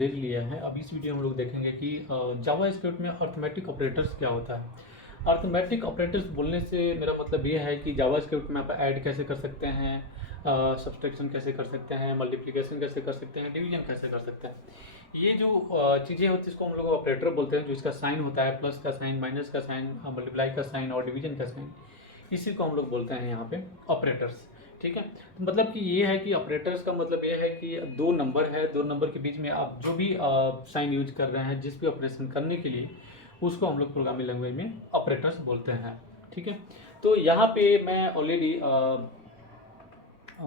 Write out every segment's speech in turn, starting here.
देख लिया है। अब इस वीडियो में हम लोग देखेंगे कि जावा स्क्रिप्ट में अर्थमेटिक ऑपरेटर्स क्या होता है। अर्थमेटिक ऑपरेटर्स बोलने से मेरा मतलब ये है कि जावा स्क्रिप्ट में आप ऐड कैसे कर सकते हैं, सब्सट्रैक्शन कैसे कर सकते हैं, मल्टीप्लिकेशन कैसे कर सकते हैं, डिवीजन कैसे कर सकते हैं। ये जो चीज़ें होती है इसको हम लोग ऑपरेटर बोलते हैं, जो इसका साइन होता है, प्लस का साइन, माइनस का साइन, मल्टीप्लाई का साइन और डिवीजन का साइन, इसी को हम लोग बोलते हैं यहाँ पे ऑपरेटर्स। ठीक है, तो मतलब कि ये है कि ऑपरेटर्स का मतलब ये है कि दो नंबर है, दो नंबर के बीच में आप जो भी साइन यूज कर रहे हैं जिस भी ऑपरेशन करने के लिए, उसको हम लोग प्रोग्रामिंग लैंग्वेज में ऑपरेटर्स बोलते हैं। ठीक है, तो यहाँ पे मैं ऑलरेडी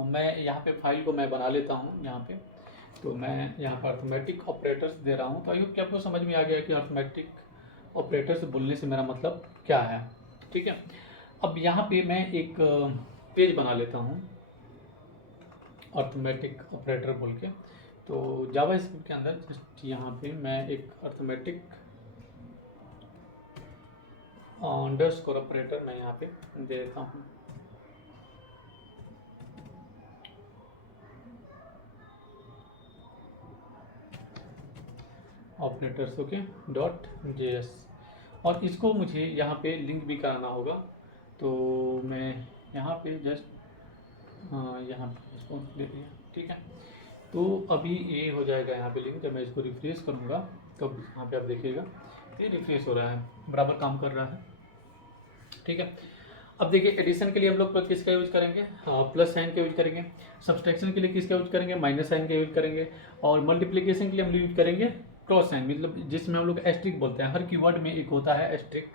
मैं यहाँ पे फाइल को मैं बना लेता हूँ यहाँ पे। तो मैं यहाँ पर अर्थमेटिक ऑपरेटर्स दे रहा हूँ, तो आई होप कि आपको समझ में आ गया कि अर्थमेटिक ऑपरेटर्स बोलने से मेरा मतलब क्या है। ठीक है, अब यहाँ पे मैं एक पेज बना लेता हूँ अर्थमेटिक ऑपरेटर बोल के। तो जावा स्क्रिप्ट के अंदर जस्ट यहाँ पे मैं एक अर्थमेटिक अंडरस्कोर ऑपरेटर मैं यहाँ पे दे देता हूँ। ऑपरेटर्स ओके डॉट जेएस, और इसको मुझे यहाँ पे लिंक भी कराना होगा। तो मैं यहाँ पे जस्ट यहाँ पे इसको दे दिया। ठीक है, तो अभी ये हो जाएगा यहाँ पे लिंक। जब मैं इसको रिफ्रेश करूँगा तो यहाँ पे आप देखिएगा ये रिफ्रेश हो रहा है, बराबर काम कर रहा है। ठीक है, अब देखिए एडिशन के लिए हम लोग किसका यूज करेंगे, प्लस साइन का यूज करेंगे। सब्सट्रैक्शन के लिए किसका यूज करेंगे, माइनस साइन का यूज करेंगे। और मल्टीप्लिकेशन के लिए हम यूज करेंगे क्रॉस साइन, मतलब जिसमें हम लोग एस्ट्रिक बोलते हैं। हर कीवर्ड में एक होता है एस्ट्रिक,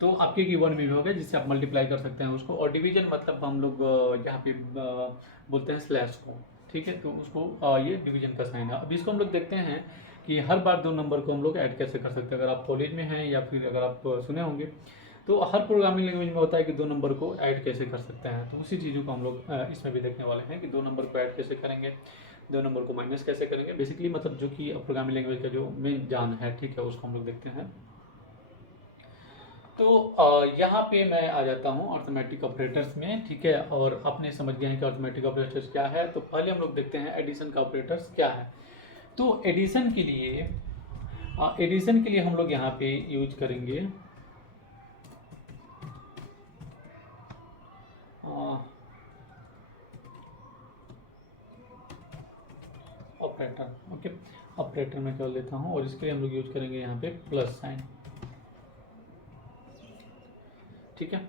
तो आपके कीवर्ड में भी होगा जिससे आप मल्टीप्लाई कर सकते हैं उसको। और डिवीजन मतलब हम लोग यहाँ पे बोलते हैं स्लैश को। ठीक है, तो उसको ये डिवीजन का साइन है। अब इसको हम लोग देखते हैं कि हर बार दो नंबर को हम लोग ऐड कैसे कर सकते हैं। अगर आप कॉलेज में हैं या फिर अगर आप सुने होंगे, तो हर प्रोग्रामिंग लैंग्वेज में होता है कि दो नंबर को ऐड कैसे कर सकते हैं। तो उसी चीज़ों को हम लोग इसमें भी देखने वाले हैं कि दो नंबर को ऐड कैसे करेंगे, दो नंबर को माइनस कैसे करेंगे। बेसिकली मतलब जो कि प्रोग्रामिंग लैंग्वेज का जो मेन जान है, ठीक है, उसको हम लोग देखते हैं। तो यहाँ पे मैं आ जाता हूँ अर्थमेटिक ऑपरेटर्स में। ठीक है, और आपने समझ गए हैं कि अर्थमेटिक ऑपरेटर्स क्या है। तो पहले हम लोग देखते हैं एडिशन का ऑपरेटर्स क्या है। तो एडिशन के लिए हम लोग यहाँ पे यूज करेंगे ऑपरेटर। ओके, ऑपरेटर में कर लेता हूँ, और इसके लिए हम लोग यूज करेंगे यहाँ पे प्लस साइन। ठीक है,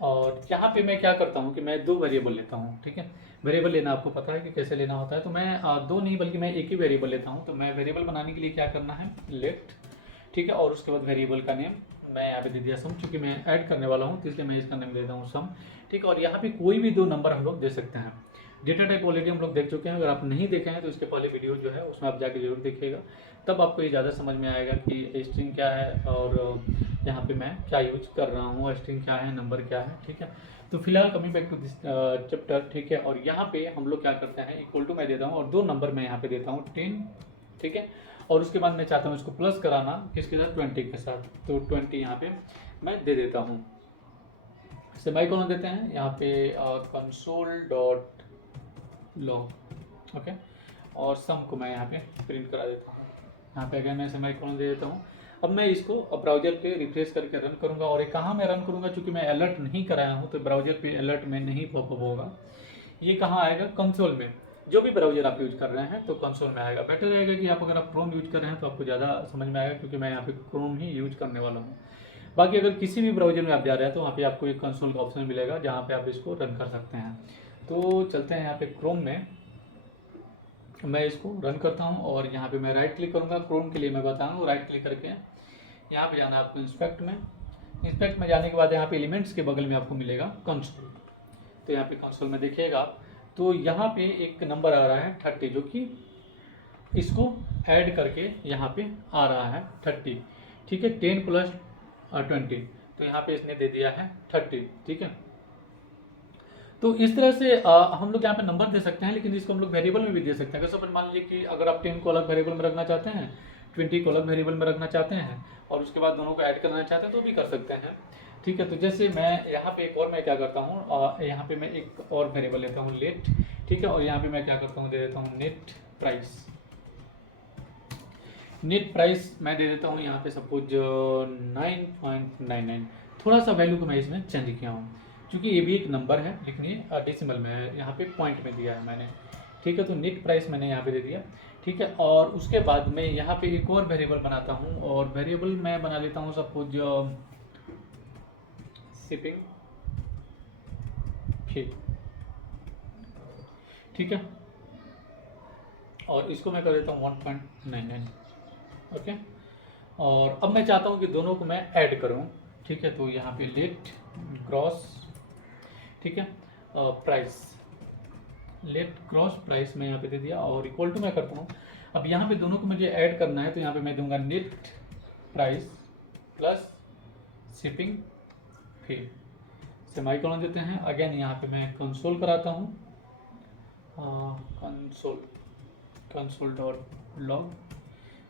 और यहाँ पे मैं क्या करता हूँ कि मैं दो वेरिएबल लेता हूँ। ठीक है, वेरिएबल लेना आपको पता है कि कैसे लेना होता है। तो मैं दो नहीं बल्कि मैं एक ही वेरिएबल लेता हूँ। तो मैं वेरिएबल बनाने के लिए क्या करना है, लेट। ठीक है, और उसके बाद वेरिएबल का नेम मैं यहाँ पे दे दिया सम, चूंकि मैं ऐड करने वाला हूँ तो इसलिए मैं इसका नेम देता हूँ सम। ठीक है, और यहाँ पे कोई भी दो नंबर हम लोग दे सकते हैं। डेटा टाइप ऑलरेडी हम लोग देख चुके हैं। अगर आप नहीं देखे हैं तो इसके पहले वीडियो जो है उसमें आप जाके जरूर देखिएगा, तब आपको ये ज़्यादा समझ में आएगा कि स्ट्रिंग क्या है और यहाँ पे मैं क्या यूज कर रहा हूँ, स्ट्रिंग क्या है, नंबर क्या है। ठीक है, तो फिलहाल coming back to this chapter. ठीक है, और यहाँ पे हम लोग क्या करते हैं, इक्वल टू मैं देता हूँ और दो नंबर मैं यहाँ पे देता हूँ 10। ठीक है, और उसके बाद मैं चाहता हूँ इसको प्लस कराना किसके साथ, 20 के साथ। तो 20 यहाँ पे मैं दे देता हूँ। सेमीकोलन देते हैं यहाँ पे कंसोल डॉट लॉग। ओके, और सम को मैं यहाँ पे प्रिंट करा देता हूँ। यहाँ पे अगर मैं सेमीकोलन दे देता हूँ। अब मैं इसको ब्राउजर पे रिफ्रेश करके रन करूँगा, और ये कहाँ मैं रन करूँगा, चूँकि मैं अलर्ट नहीं कराया हूँ तो ब्राउजर पे अलर्ट में नहीं पॉपअप होगा। ये कहाँ आएगा, कंसोल में। जो भी ब्राउजर आप यूज कर रहे हैं तो कंसोल में आएगा। बेटर रहेगा कि आप अगर आप क्रोम यूज कर रहे हैं तो आपको ज़्यादा समझ में आएगा, क्योंकि मैं यहाँ पे क्रोम ही यूज करने वाला हूँ। बाकी अगर किसी भी ब्राउजर में आप जा रहे हैं तो वहाँ पे आपको एक कंसोल का ऑप्शन मिलेगा जहाँ पे आप इसको रन कर सकते हैं। तो चलते हैं यहाँ पे क्रोम में, मैं इसको रन करता हूँ और यहाँ पे मैं राइट क्लिक करूँगा। क्रोम के लिए मैं बता रहा हूँ, राइट क्लिक करके यहाँ पे जाना है आपको इंस्पेक्ट में। इंस्पेक्ट में जाने के बाद यहाँ पे एलिमेंट्स के बगल में आपको मिलेगा कंसोल। तो यहाँ पे कंसोल में देखिएगा आप, तो यहाँ पे एक नंबर आ रहा है 30, जो कि इसको ऐड करके यहाँ पे आ रहा है 30। ठीक है, 10 प्लस 20, तो यहाँ पे इसने दे दिया है 30। ठीक है, तो इस तरह से हम लोग यहाँ पे नंबर दे सकते हैं, लेकिन इसको हम लोग वेरिएबल में भी दे सकते हैं। सपोज मान लीजिए कि अगर आप 10 को अलग वेरिएबल में रखना चाहते हैं, 20 को अलग वेरिएबल में रखना चाहते हैं, और उसके बाद दोनों को ऐड करना चाहते हैं तो भी कर सकते हैं। ठीक है, तो जैसे मैं यहाँ पे एक और मैं क्या करता हूँ, यहाँ पे मैं एक और वेरिएबल लेता हूँ लेट। ठीक है, और यहाँ पे मैं क्या करता हूँ, दे देता हूँ नेट प्राइस। नेट प्राइस मैं दे देता हूँ यहाँ पे सपोज 9.99। थोड़ा सा वैल्यू को मैं इसमें चेंज किया हूँ क्योंकि ये भी एक नंबर है लेकिन ये डेसिमल में है, यहाँ पे पॉइंट में दिया है मैंने। ठीक है, तो नेट प्राइस मैंने यहाँ पे दे दिया। ठीक है, और उसके बाद मैं यहाँ पे एक और वेरिएबल बनाता हूँ, और वेरिएबल मैं बना लेता हूँ सपोज शिपिंग फी। ठीक है, और इसको मैं कर देता हूँ 1.99। ओके, और अब मैं चाहता हूँ कि दोनों को मैं ऐड करूँ। ठीक है, तो यहाँ पे लेट ग्रॉस, ठीक है, प्राइस, लेट ग्रॉस प्राइस मैं यहाँ पे दे दिया और इक्वल टू मैं करता हूँ। अब यहाँ पे दोनों को मुझे ऐड करना है, तो यहाँ पे मैं दूंगा नेट प्राइस प्लस शिपिंग फी, सेमीकोलन देते हैं। अगेन यहाँ पे मैं कंसोल कराता हूँ, कंसोल डॉट लॉग।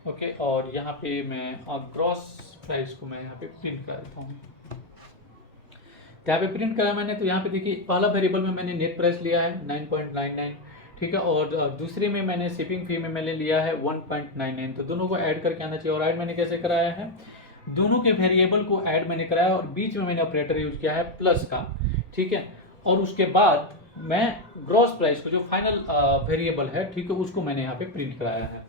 ओके, और यहाँ पे मैं ग्रॉस प्राइस को मैं यहाँ पे प्रिंट करा देता हूँ। यहाँ पे प्रिंट करा मैंने, तो यहाँ पे देखिए पहला वेरिएबल में मैंने नेट प्राइस लिया है 9.99। ठीक है, और दूसरे में मैंने शिपिंग फी में मैंने लिया है 1.99। तो दोनों को ऐड करके आना चाहिए। और ऐड मैंने कैसे कराया है, दोनों के वेरिएबल को ऐड मैंने कराया और बीच में मैंने ऑपरेटर यूज किया है प्लस का। ठीक है, और उसके बाद मैं ग्रॉस प्राइस को जो फाइनल वेरिएबल है, ठीक है, उसको मैंने यहाँ पे प्रिंट कराया है।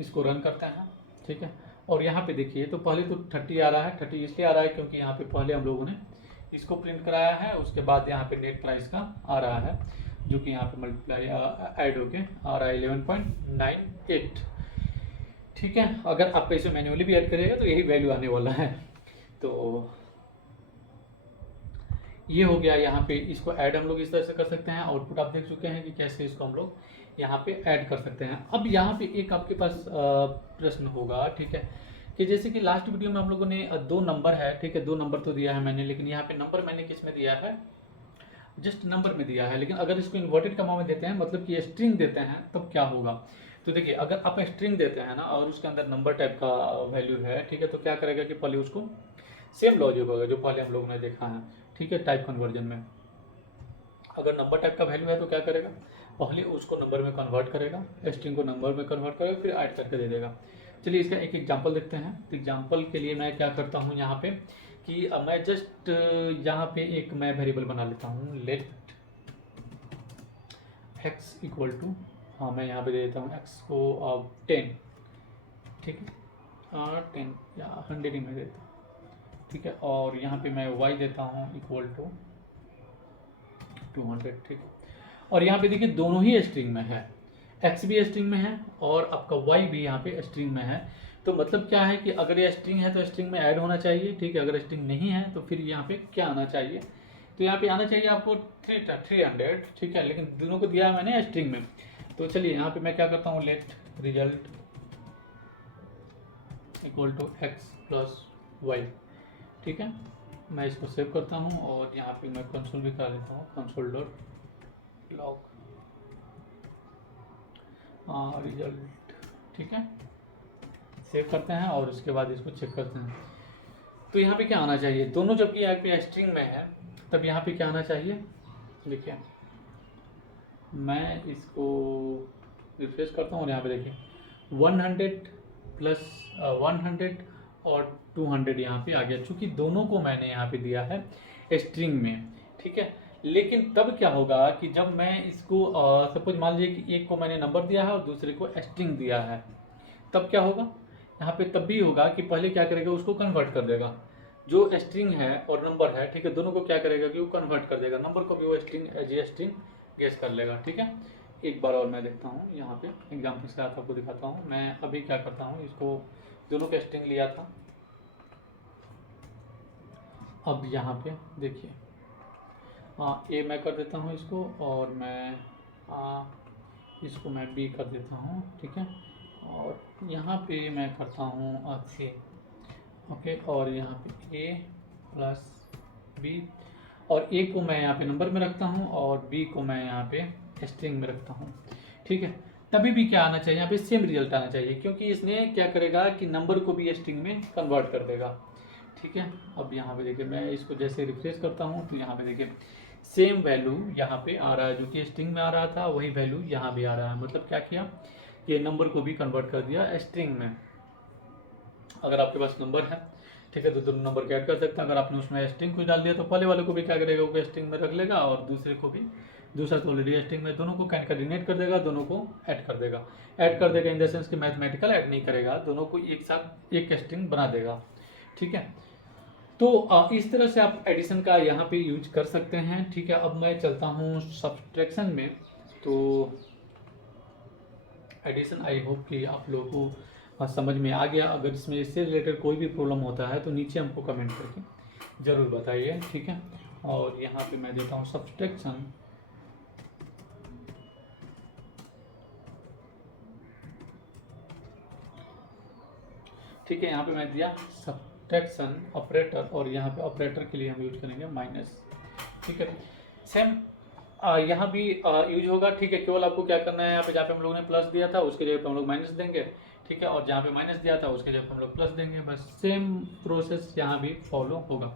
इसको रन करते हैं। ठीक है, और यहाँ पे देखिए तो पहले तो 30 आ रहा है। 30 इसलिए आ रहा है क्योंकि यहाँ पे पहले हम लोगों ने इसको प्रिंट कराया है, उसके बाद यहाँ पे नेट प्राइस का आ रहा है जो कि यहाँ पे मल्टीप्लाई ऐड होके आ रहा है 11.98। ठीक है, अगर आप इसे मैन्युअली भी ऐड करेगा तो यही वैल्यू आने वाला है। तो ये हो गया यहाँ पे, इसको ऐड हम लोग इस तरह से कर सकते हैं। आउटपुट आप देख चुके हैं कि कैसे इसको हम लोग यहाँ पे ऐड कर सकते हैं। अब यहाँ पे एक आपके पास प्रश्न होगा, ठीक है, कि जैसे कि लास्ट वीडियो में हम लोगों ने दो नंबर है, ठीक है, दो नंबर तो दिया है मैंने, लेकिन यहाँ पे नंबर मैंने किस में दिया है, जस्ट नंबर में दिया है। लेकिन अगर इसको इन्वर्टेड कॉमा में देते हैं, मतलब कि स्ट्रिंग देते हैं, तब क्या होगा। तो देखिए अगर आप स्ट्रिंग देते हैं ना और उसके अंदर नंबर टाइप का वैल्यू है, ठीक है, तो क्या करेगा कि पहले उसको सेम लॉजिक होगा जो पहले हम लोगों ने देखा है। ठीक है, टाइप कन्वर्जन में अगर नंबर टाइप का वैल्यू है तो क्या करेगा, पहले उसको नंबर में कन्वर्ट करेगा, स्ट्रिंग को नंबर में कन्वर्ट करेगा, फिर ऐड करके दे देगा। चलिए इसका एक एग्जांपल देखते हैं। तो एग्जांपल के लिए मैं क्या करता हूँ यहाँ पे कि मैं जस्ट यहाँ पे एक मैं वेरिएबल बना लेता हूँ, लेट एक्स इक्वल टू, हाँ मैं यहाँ पे दे देता हूँ एक्स को 10। ठीक है, 10 या 100 ही मैं देता हूँ। ठीक है, और यहाँ पे मैं y देता हूँ इक्वल टू 200। ठीक है, और यहाँ पे देखिए दोनों ही स्ट्रिंग में है, x भी स्ट्रिंग में है और आपका y भी यहाँ पे स्ट्रिंग में है। तो मतलब क्या है कि अगर ये स्ट्रिंग है तो स्ट्रिंग में ऐड होना चाहिए। ठीक है, अगर स्ट्रिंग नहीं है तो फिर यहाँ पे क्या आना चाहिए, तो यहाँ पे आना चाहिए आपको 300। ठीक है, लेकिन दोनों को दिया है मैंने स्ट्रिंग में। तो चलिए यहाँ पे मैं क्या करता हूँ, let result equal to X plus Y. ठीक है, मैं इसको सेव करता हूँ और यहाँ पे मैं कंसोल भी कर लेता हूँ, कंसोल डॉट लॉग रिजल्ट। ठीक है, सेव करते हैं और उसके बाद इसको चेक करते हैं। तो यहाँ पे क्या आना चाहिए, दोनों जबकि यहाँ पे स्ट्रिंग में है, तब यहाँ पे क्या आना चाहिए, देखिए मैं इसको रिफ्रेश करता हूँ और यहाँ पे देखिए 100 प्लस 100 और 200 यहाँ पे आ गया, चूँकि दोनों को मैंने यहाँ पे दिया है स्ट्रिंग में। ठीक है, लेकिन तब क्या होगा कि जब मैं इसको सपोज मान लीजिए कि एक को मैंने नंबर दिया है और दूसरे को स्ट्रिंग दिया है, तब क्या होगा यहाँ पे, तब भी होगा कि पहले क्या करेगा, उसको कन्वर्ट कर देगा, जो स्ट्रिंग है और नंबर है, ठीक है, दोनों को क्या करेगा कि वो कन्वर्ट कर देगा, नंबर को भी वो string as a string guess कर लेगा। ठीक है, एक बार और मैं देखता हूँ यहाँ पे एग्जाम्पल के साथ आपको दिखाता हूँ। मैं अभी क्या करता हूँ, इसको दोनों का स्ट्रिंग लिया था, अब यहाँ पे देखिए ए मैं कर देता हूँ इसको, और मैं इसको मैं बी कर देता हूँ। ठीक है, और यहाँ पे मैं करता हूँ सी। ओके, और यहाँ पे ए प्लस बी, और ए को मैं यहाँ पे नंबर में रखता हूँ और बी को मैं यहाँ पे स्ट्रिंग में रखता हूँ। ठीक है, तभी भी क्या आना चाहिए, यहाँ पे सेम रिजल्ट आना चाहिए, क्योंकि इसने क्या करेगा कि नंबर को भी स्ट्रिंग में कन्वर्ट कर देगा। ठीक है, अब यहाँ पे देखिए मैं इसको जैसे रिफ्रेश करता हूँ तो यहाँ पे देखिए सेम वैल्यू यहाँ पे आ रहा है, जो कि स्ट्रिंग में आ रहा था वही वैल्यू यहाँ भी आ रहा है। मतलब क्या किया ये नंबर को भी कन्वर्ट कर दिया स्ट्रिंग में। अगर आपके पास नंबर है, ठीक है, तो दोनों नंबर को ऐड कर सकते हैं। अगर आपने उसमें स्ट्रिंग कुछ डाल दिया तो पहले वाले को भी क्या करेगा, वो स्ट्रिंग में रख लेगा, और दूसरे को भी, दूसरा तो ऑलरेडी स्ट्रिंग में, दोनों को कैनकैटिनेट कर देगा, दोनों को ऐड कर देगा। ऐड कर देगा इन द सेंस कि मैथमेटिकल ऐड नहीं करेगा, दोनों को एक साथ एक स्ट्रिंग बना देगा, ठीक है। तो इस तरह से आप एडिशन का यहाँ पे यूज कर सकते हैं, ठीक है। अब मैं चलता हूँ सब्सट्रैक्शन में। तो एडिशन आई होप कि आप लोगों को समझ में आ गया। अगर इसमें इससे रिलेटेड कोई भी प्रॉब्लम होता है तो नीचे हमको कमेंट करके ज़रूर बताइए, ठीक है। और यहाँ पे मैं देता हूँ सब्सट्रैक्शन, ठीक है। यहाँ पे मैं दिया सब्सट्रैक्शन ऑपरेटर, और यहाँ पे ऑपरेटर के लिए हम यूज करेंगे माइनस, ठीक है। सेम यहाँ भी यूज होगा, ठीक है। केवल आपको क्या करना है, यहाँ पे जहाँ पे हम लोगों ने प्लस दिया था उसके जगह पे हम लोग माइनस देंगे, ठीक है। और जहाँ पे माइनस दिया था उसके जगह पे हम लोग प्लस देंगे, बस सेम प्रोसेस यहाँ भी फॉलो होगा,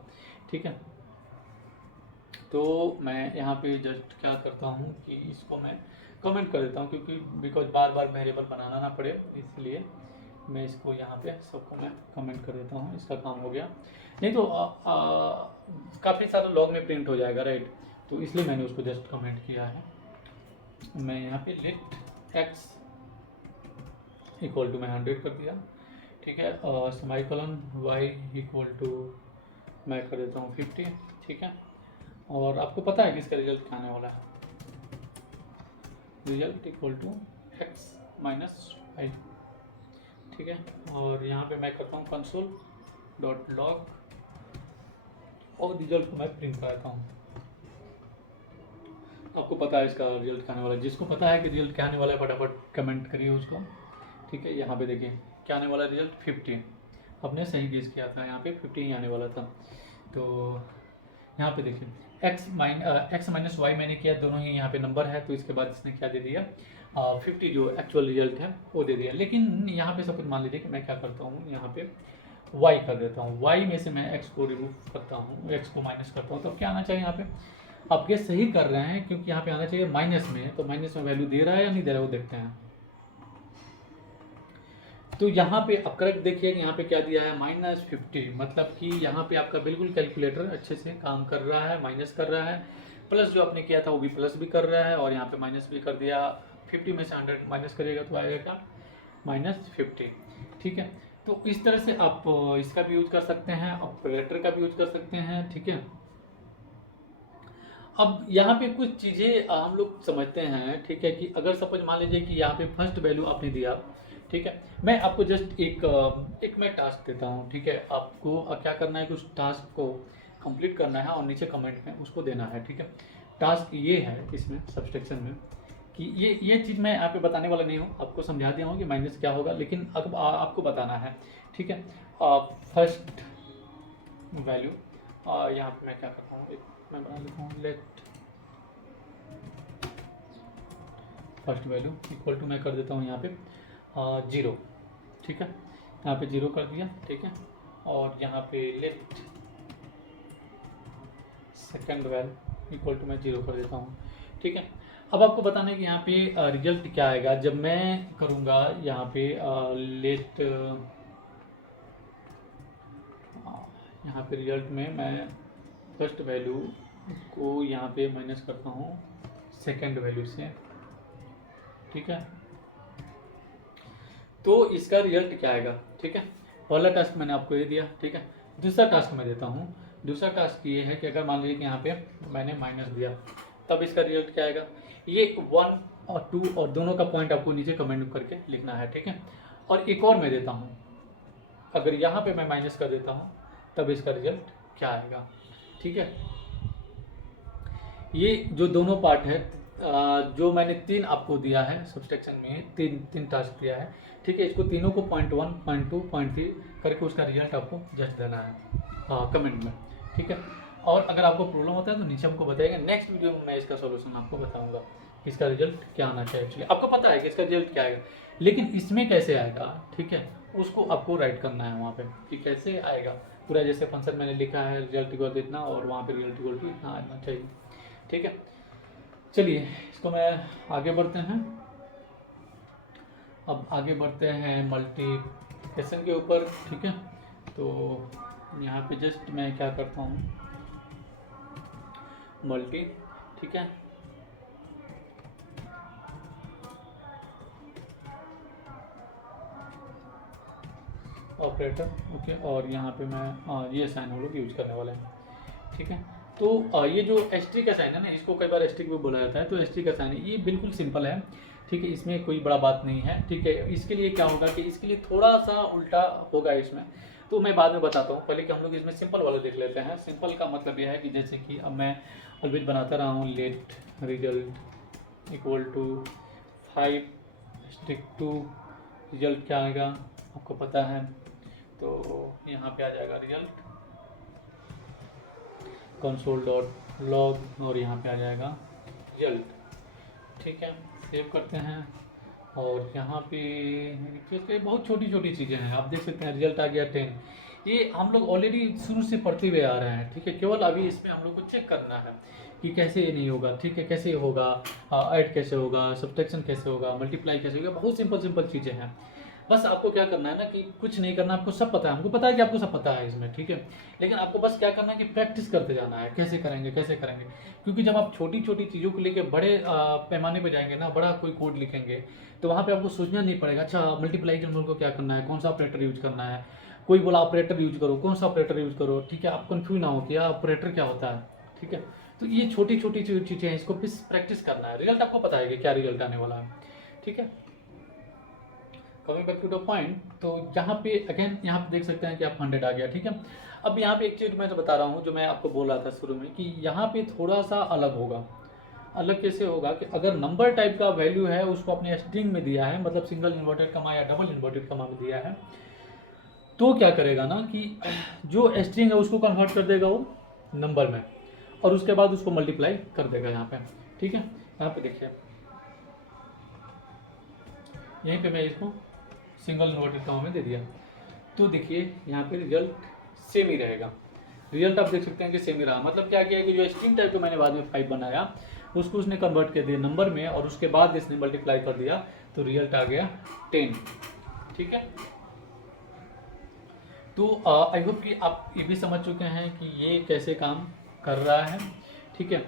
ठीक है। तो मैं यहाँ पे जस्ट क्या करता हूँ कि इसको मैं कमेंट कर देता हूँ, क्योंकि बिकॉज बार बार वेरिएबल बनाना ना पड़े, इसलिए मैं इसको यहाँ पे सबको मैं कमेंट कर देता हूँ। इसका काम हो गया, नहीं तो काफ़ी सारा लॉग में प्रिंट हो जाएगा, राइट। तो इसलिए मैंने उसको जस्ट कमेंट किया है। मैं यहाँ पे लेट एक्स इक्वल टू मैं 100 कर दिया, ठीक है। और सेमीकोलन वाई इक्वल टू मैं कर देता हूँ 50, ठीक है। और आपको पता है कि इसका रिजल्ट क्या आने वाला है, result equal to X minus Y, ठीक है। और यहाँ पे मैं करता हूँ कंसोल डॉट लॉग, और रिजल्ट को मैं प्रिंट कराता हूँ। आपको पता है इसका रिजल्ट क्या आने वाला है, जिसको पता है कि रिजल्ट क्या आने वाला है फटाफट कमेंट करिए उसको, ठीक है। यहाँ पे देखिए क्या आने वाला है, रिजल्ट 50। आपने सही गेस किया था, यहाँ पे 50 ही आने वाला था। तो यहाँ पे देखिए एक्स माइनस वाई मैंने किया, दोनों ही यहाँ पे नंबर है, तो इसके बाद इसने क्या दे दिया, 50 जो एक्चुअल रिजल्ट है वो दे दिया। लेकिन यहाँ पे सब कुछ मान लीजिए कि मैं क्या करता हूँ, यहाँ पे y कर देता हूँ, y में से मैं x को रिमूव करता हूँ, x को माइनस करता हूँ, तो क्या आना चाहिए यहाँ पे, आप गेस सही कर रहे हैं, क्योंकि यहाँ पे आना चाहिए माइनस में, तो माइनस में वैल्यू दे रहा है या नहीं दे रहा है वो देखते हैं। तो यहाँ पे अब करेक्ट देखिए कि यहाँ पे क्या दिया है, -50, मतलब कि यहाँ पे आपका बिल्कुल कैलकुलेटर अच्छे से काम कर रहा है, माइनस कर रहा है, प्लस जो आपने किया था वो भी प्लस भी कर रहा है, और यहाँ पे माइनस भी कर दिया। 50 में से 100 माइनस करिएगा तो आएगा क्या, -50, ठीक है। तो इस तरह से आप इसका भी यूज कर सकते हैं, ऑपरेटर का भी यूज कर सकते हैं, ठीक है। अब यहाँ पे कुछ चीज़ें हम लोग समझते हैं, ठीक है, कि अगर सपोज मान लीजिए कि यहाँ पे फर्स्ट वैल्यू आपने दिया, ठीक है। मैं आपको जस्ट एक मैं टास्क देता हूँ, ठीक है। आपको क्या करना है कि उस टास्क को कंप्लीट करना है और नीचे कमेंट में उसको देना है, ठीक है। टास्क ये है इसमें सब्सट्रैक्शन में कि ये चीज़ मैं यहाँ पे बताने वाला नहीं हूँ, आपको समझा दिया हूँ कि माइनस क्या होगा, लेकिन अब आपको बताना है, ठीक है। फर्स्ट वैल्यू यहाँ पे मैं क्या करता हूँ, मैं बना लेता हूँ let first value equal to मैं कर देता हूँ यहाँ पे 0, ठीक है। यहाँ पे 0 कर दिया, ठीक है। और यहाँ पे let second value equal to मैं 0 कर देता हूँ, ठीक है। अब आपको बताना है कि यहाँ पे रिजल्ट क्या आएगा जब मैं करूँगा यहाँ पे लेट, यहाँ पे रिजल्ट में मैं फर्स्ट वैल्यू को यहाँ पे माइनस करता हूँ सेकंड वैल्यू से, ठीक है। तो इसका रिजल्ट क्या आएगा, ठीक है। पहला टास्क मैंने आपको ये दिया, ठीक है। दूसरा टास्क मैं देता हूँ, दूसरा टास्क ये है कि अगर मान लीजिए कि यहाँ पे मैंने माइनस दिया, तब इसका रिजल्ट क्या आएगा, ये 1 और 2 और दोनों का पॉइंट आपको नीचे कमेंट करके लिखना है, ठीक है। और एक और मैं देता हूँ, अगर यहाँ पे मैं माइनस कर देता हूँ तब इसका रिजल्ट क्या आएगा, ठीक है। ये जो दोनों पार्ट है, जो मैंने 3 आपको दिया है सब्सट्रैक्शन में, तीन टास्क दिया है, ठीक है। इसको तीनों को 0.1, 0.2, 0.3 करके उसका रिजल्ट आपको जस्ट देना है कमेंट में, ठीक है। और अगर आपको प्रॉब्लम होता है तो नीचे हमको बताइएगा, नेक्स्ट वीडियो में मैं इसका सॉल्यूशन आपको बताऊंगा कि इसका रिजल्ट क्या आना चाहिए। एक्चुअली आपको पता है कि इसका रिजल्ट क्या आएगा, लेकिन इसमें कैसे आएगा, ठीक है, उसको आपको राइट करना है वहाँ पे कि कैसे आएगा पूरा, जैसे फंक्शन मैंने लिखा है रिजल्ट इक्वल टू इतना और वहाँ पे रिजल्ट इक्वल टू इतना आना चाहिए, ठीक है। चलिए इसको मैं आगे बढ़ते हैं। अब आगे बढ़ते हैं मल्टीप्लिकेशन के ऊपर, ठीक है। तो यहाँ पे जस्ट मैं क्या करता हूँ, मल्टी, ठीक है, ऑपरेटर, ओके। और यहाँ पे मैं ये साइन हम लोग यूज करने वाले हैं, ठीक है। तो ये जो एस्ट्रिक का साइन है ना, इसको कई बार एस्ट्रिक भी बोला जाता है, तो एस्ट्रिक का साइन है, ये बिल्कुल सिंपल है, ठीक है, इसमें कोई बड़ा बात नहीं है, ठीक है। इसके लिए क्या होगा कि इसके लिए थोड़ा सा उल्टा होगा इसमें, तो मैं बाद में बताता हूँ, पहले कि हम लोग इसमें सिंपल वाला देख लेते हैं। सिंपल का मतलब यह है कि जैसे कि अब मैं ऑलवेज बनाता रहा हूँ, let result equal to 5 stick to, result क्या आएगा आपको पता है, तो यहाँ पे आ जाएगा रिजल्ट कंसोल डॉट लॉग, और यहाँ पे आ जाएगा रिजल्ट, ठीक है। सेव करते हैं, और यहाँ पे बहुत छोटी छोटी चीज़ें हैं, आप देख सकते हैं रिजल्ट आ गया 10। ये हम लोग ऑलरेडी शुरू से पढ़ते हुए आ रहे हैं, ठीक है। केवल अभी इसमें हम लोग को चेक करना है कि कैसे ये नहीं होगा, ठीक है, कैसे होगा, ऐड कैसे होगा, सब्ट्रैक्शन कैसे होगा, मल्टीप्लाई कैसे होगा, बहुत सिंपल सिंपल चीज़ें हैं। बस आपको क्या करना है ना कि कुछ नहीं करना, आपको सब पता है, हमको पता है कि आपको सब पता है इसमें, ठीक है। लेकिन आपको बस क्या करना है कि प्रैक्टिस करते जाना है, कैसे करेंगे कैसे करेंगे, क्योंकि जब आप छोटी छोटी चीज़ों को लेकर बड़े पैमाने पर जाएंगे ना, बड़ा कोई कोड लिखेंगे, तो वहाँ पे आपको सोचना नहीं पड़ेगा, अच्छा मल्टीप्लाई के नंबर को क्या करना है, कौन सा ऑपरेटर यूज करना है, कोई बोला ऑपरेटर यूज करो, कौन सा ऑपरेटर यूज करो, ठीक है, आप कंफ्यूज ना हो कि ऑपरेटर क्या होता है, ठीक है। तो ये छोटी छोटी चीज़ें हैं, इसको प्रैक्टिस करना है, रिजल्ट आपको पता है कि क्या रिजल्ट आने वाला है, ठीक है। Coming back to the point, तो यहाँ पे अगेन यहाँ पे देख सकते हैं कि आप 100 आ गया, ठीक है। अब यहाँ पे एक चीज़ मैं तो बता रहा हूँ, जो मैं आपको बोल रहा था शुरू में, कि यहाँ पे थोड़ा सा अलग होगा। अलग कैसे होगा कि अगर नंबर टाइप का वैल्यू है, उसको अपने स्ट्रिंग में दिया है, मतलब सिंगल इन्वर्टेड कमा या डबल इन्वर्टेड कमा में दिया है, तो क्या करेगा ना कि जो स्ट्रिंग है उसको कन्वर्ट कर देगा वो नंबर में, और उसके बाद उसको मल्टीप्लाई कर देगा यहाँ पे, ठीक है। यहाँ पे देखिए, यहीं पे मैं इसको सिंगल इन्वर्टेड कॉमा में दे दिया, तो देखिए यहाँ पे रिजल्ट सेम ही रहेगा। रिजल्ट आप देख सकते हैं कि सेम ही रहा, मतलब क्या किया कि जो स्ट्रिंग टाइप को मैंने बाद में 5 बनाया, उसको उसने कन्वर्ट कर दिया नंबर में, और उसके बाद इसने मल्टीप्लाई कर दिया, तो रिजल्ट आ गया 10, ठीक है। तो आई होप कि आप ये भी समझ चुके हैं कि ये कैसे काम कर रहा है, ठीक है।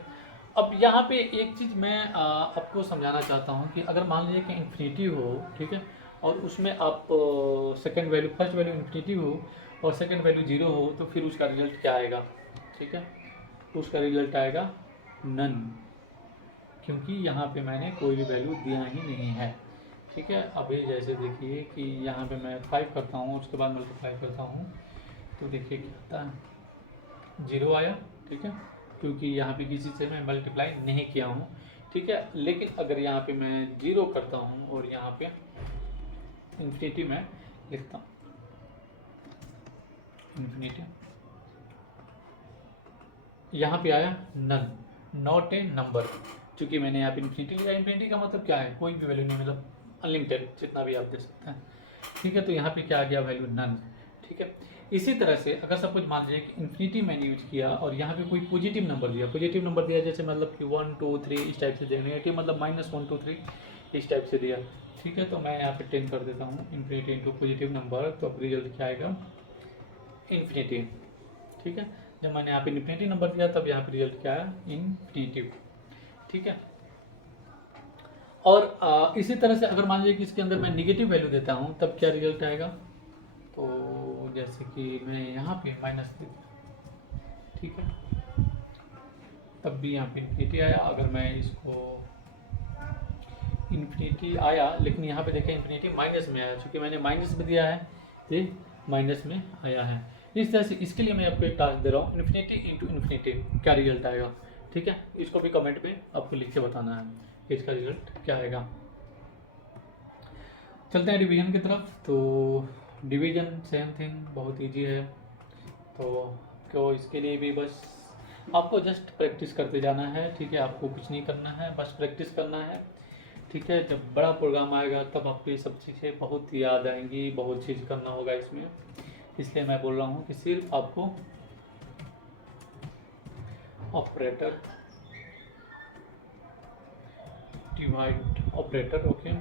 अब यहाँ पे एक चीज़ मैं आपको समझाना चाहता हूँ कि अगर मान लीजिए कि इन्फिनिटी हो, ठीक है, और उसमें आप second value, first value infinity हो और सेकंड वैल्यू 0 हो, तो फिर उसका रिजल्ट क्या आएगा, ठीक है, तो उसका रिजल्ट आएगा नन, क्योंकि यहाँ पे मैंने कोई भी वैल्यू दिया ही नहीं है, ठीक है। अभी जैसे देखिए कि यहाँ पे मैं 5 करता हूँ, उसके बाद मल्टीप्लाई करता हूँ, तो देखिए क्या आता है, 0 आया, ठीक है, क्योंकि यहाँ पे किसी से मैं मल्टीप्लाई नहीं किया हूँ, ठीक है। लेकिन अगर यहाँ पे मैं 0 करता हूँ और यहाँ पे इन्फिनिटी में लिखता हूँ, इन्फिनिटी, यहाँ पे आया नन, नॉट ए नंबर, क्योंकि मैंने यहाँ पे इन्फिनिटी लिया। इन्फिनिटी का मतलब क्या है, कोई भी वैल्यू नहीं, मतलब अनलिमिटेड, जितना भी आप दे सकते हैं, ठीक है। तो यहाँ पे क्या आ गया, वैल्यू नन, ठीक है। इसी तरह से अगर सपोज मान लीजिए कि इन्फिनिटी मैंने यूज किया और यहाँ पे कोई पॉजिटिव नंबर दिया, पॉजिटिव नंबर दिया जैसे मतलब कि 1 2 3 इस टाइप से दिया, नेगेटिव मतलब -1 2 3 इस टाइप से दिया, ठीक है। तो मैं यहाँ पे 10 कर देता हूँ, इन्फिनिटी इंटू पॉजिटिव नंबर, तो अब रिजल्ट क्या आएगा, इन्फिनिटी, ठीक है। जब मैंने यहाँ पे इन्फिनिटी नंबर दिया तब यहाँ पे रिजल्ट क्या है, इन्फिनिटिव, ठीक है। और इसी तरह से अगर मान लीजिए कि इसके अंदर मैं निगेटिव वैल्यू देता हूँ, तब क्या रिजल्ट आएगा, तो जैसे कि मैं यहाँ पे माइनस दे दिया, ठीक है, तब भी यहाँ पे इन्फिनिटी आया। अगर मैं इसको इन्फिनिटी आया, लेकिन यहाँ पे देखें इन्फिनिटी माइनस में आया, चूँकि मैंने माइनस में दिया है तो माइनस में आया है। इस तरह से इसके लिए मैं आपको एक टास्क दे रहा हूँ, इन्फिनिटी इंटू इन्फिनिटी क्या रिजल्ट आएगा, ठीक है। इसको भी कमेंट में आपको लिख के बताना है कि इसका रिजल्ट क्या आएगा। चलते हैं डिवीजन की तरफ। तो डिवीजन सेम थिंग, बहुत इजी है, तो इसके लिए भी बस आपको जस्ट प्रैक्टिस करते जाना है, ठीक है। आपको कुछ नहीं करना है, बस प्रैक्टिस करना है, ठीक है। जब बड़ा प्रोग्राम आएगा तब आपको ये सब चीज़ें बहुत याद आएंगी, बहुत चीज़ करना होगा इसमें, इसलिए मैं बोल रहा हूँ कि सिर्फ आपको ऑपरेटर, डिवाइड ऑपरेटर, ओके,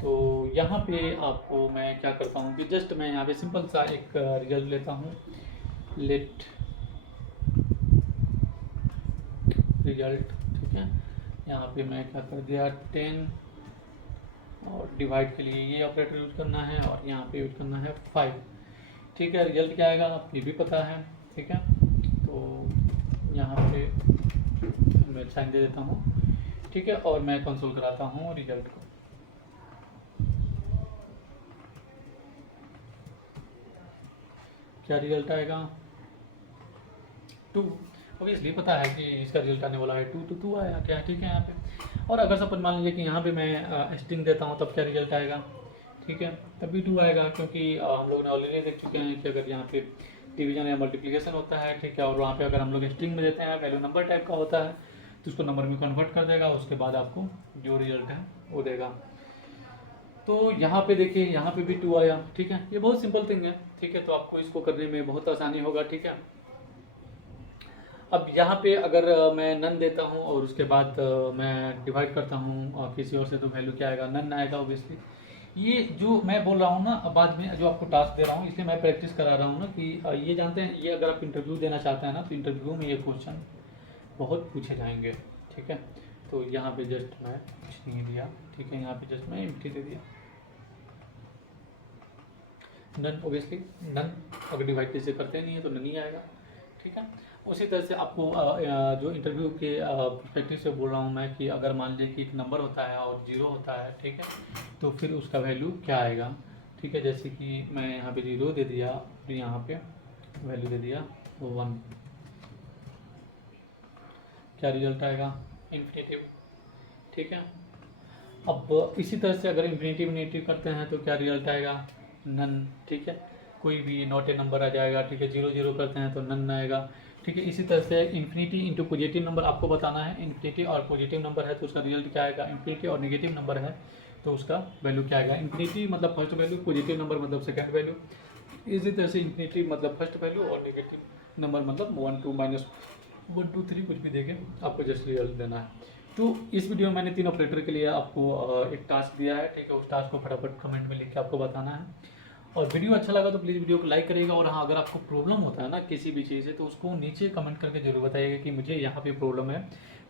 तो यहाँ पे आपको मैं क्या करता हूँ कि जस्ट मैं यहाँ पे सिंपल सा एक रिजल्ट लेता हूँ, लेट रिजल्ट, ठीक है। यहाँ पे मैं क्या कर दिया 10, और डिवाइड के लिए ये ऑपरेटर यूज करना है, और यहाँ पे यूज करना है 5, ठीक है। रिजल्ट क्या आएगा आपको ये भी पता है, ठीक है। तो यहाँ पे मैं साइन दे देता हूँ, ठीक है, और मैं कंसोल कराता हूँ रिजल्ट को। क्या रिजल्ट आएगा 2, ऑब्वियसली पता है कि इसका रिजल्ट आने वाला है 2, तो 2 आया क्या, ठीक है यहाँ पे। और अगर सपोज मान लीजिए कि यहाँ पे मैं स्ट्रिंग देता हूँ तब क्या रिजल्ट आएगा, ठीक है, तब भी 2 आएगा, क्योंकि हम लोग ने ऑलरेडी देख चुके हैं कि अगर यहाँ पे डिवीजन या मल्टीप्लिकेशन होता है, ठीक है, और वहाँ पे अगर हम लोग स्ट्रिंग में देते हैं, वैल्यू नंबर टाइप का होता है, तो उसको नंबर में कन्वर्ट कर देगा, उसके बाद आपको जो रिजल्ट है वो देगा। तो यहाँ पे देखिए, यहाँ पे भी 2 आया, ठीक है। ये बहुत सिंपल थिंग है, ठीक है, तो आपको इसको करने में बहुत आसानी होगा, ठीक है। अब यहाँ पे अगर मैं नन देता हूँ और उसके बाद मैं डिवाइड करता हूँ और किसी और से, तो वैल्यू क्या आएगा, नन आएगा ऑब्वियसली। ये जो मैं बोल रहा हूँ ना, बाद में जो आपको टास्क दे रहा हूँ, इसलिए मैं प्रैक्टिस करा रहा हूँ ना कि ये जानते हैं, ये अगर आप इंटरव्यू देना चाहते हैं ना, तो इंटरव्यू में ये क्वेश्चन बहुत पूछे जाएंगे, ठीक है। तो यहाँ पे जस्ट मैं कुछ नहीं दिया, ठीक है, यहाँ पे जस्ट मैं एम्प्टी दे दिया, नन, ऑब्वियसली नन, अगर डिवाइड किसी करते नहीं है तो नन ही आएगा, ठीक है। उसी तरह से आपको जो इंटरव्यू के परस्पेक्टिव से बोल रहा हूँ मैं, कि अगर मान लीजिए कि एक नंबर होता है और 0 होता है, ठीक है, तो फिर उसका वैल्यू क्या आएगा, ठीक है। जैसे कि मैं यहाँ पे 0 दे दिया, फिर यहाँ पे वैल्यू दे दिया 1, क्या रिजल्ट आएगा, इन्फिनिटिव, ठीक है। अब इसी तरह से अगर इन्फिनिटिव नेटिव करते हैं तो क्या रिजल्ट आएगा, नन, ठीक है। कोई भी नॉट ए नंबर आ जाएगा, ठीक है। 0 0 करते हैं तो नन आएगा, ठीक है। इसी तरह से इन्फिनिटी इंटू पॉजिटिव नंबर आपको बताना है, इन्फिनिटी और पॉजिटिव नंबर है तो उसका रिजल्ट क्या आएगा, इन्फिनिटी और नेगेटिव नंबर है तो उसका वैल्यू क्या आएगा, इन्फिनिटी मतलब फर्स्ट वैल्यू, पॉजिटिव नंबर मतलब सेकंड वैल्यू। इसी तरह से इन्फिनिटी मतलब फर्स्ट वैल्यू और नेगेटिव नंबर मतलब 1 2 -1 2 3 कुछ भी देके आपको जस्ट रिजल्ट देना है। तो इस वीडियो में मैंने 3 ऑपरेटर के लिए आपको एक टास्क दिया है, ठीक है। उस टास्क को फटाफट कमेंट में लिख के आपको बताना है। और वीडियो अच्छा लगा तो प्लीज़ वीडियो को लाइक करिएगा, और हाँ, अगर आपको प्रॉब्लम होता है ना किसी भी चीज़ से, तो उसको नीचे कमेंट करके जरूर बताइएगा कि मुझे यहाँ पे प्रॉब्लम है।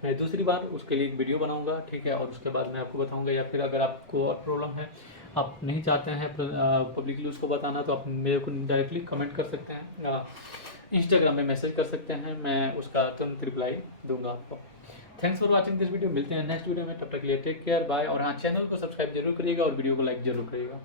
मैं दूसरी बार उसके लिए एक वीडियो बनाऊंगा, ठीक है, और उसके बाद मैं आपको बताऊंगा। या फिर अगर आपको और प्रॉब्लम है, आप नहीं चाहते हैं पब्लिकली उसको बताना, तो आप मेरे को डायरेक्टली कमेंट कर सकते हैं, इंस्टाग्राम में मैसेज कर सकते हैं, मैं उसका तुरंत रिप्लाई दूंगा आपको। Thanks for watching this video, मिलते हैं नेक्स्ट वीडियो में, तब तक के लिए टेक केयर, बाय। और हाँ, चैनल को सब्सक्राइब जरूर करिएगा और वीडियो को लाइक जरूर करिएगा।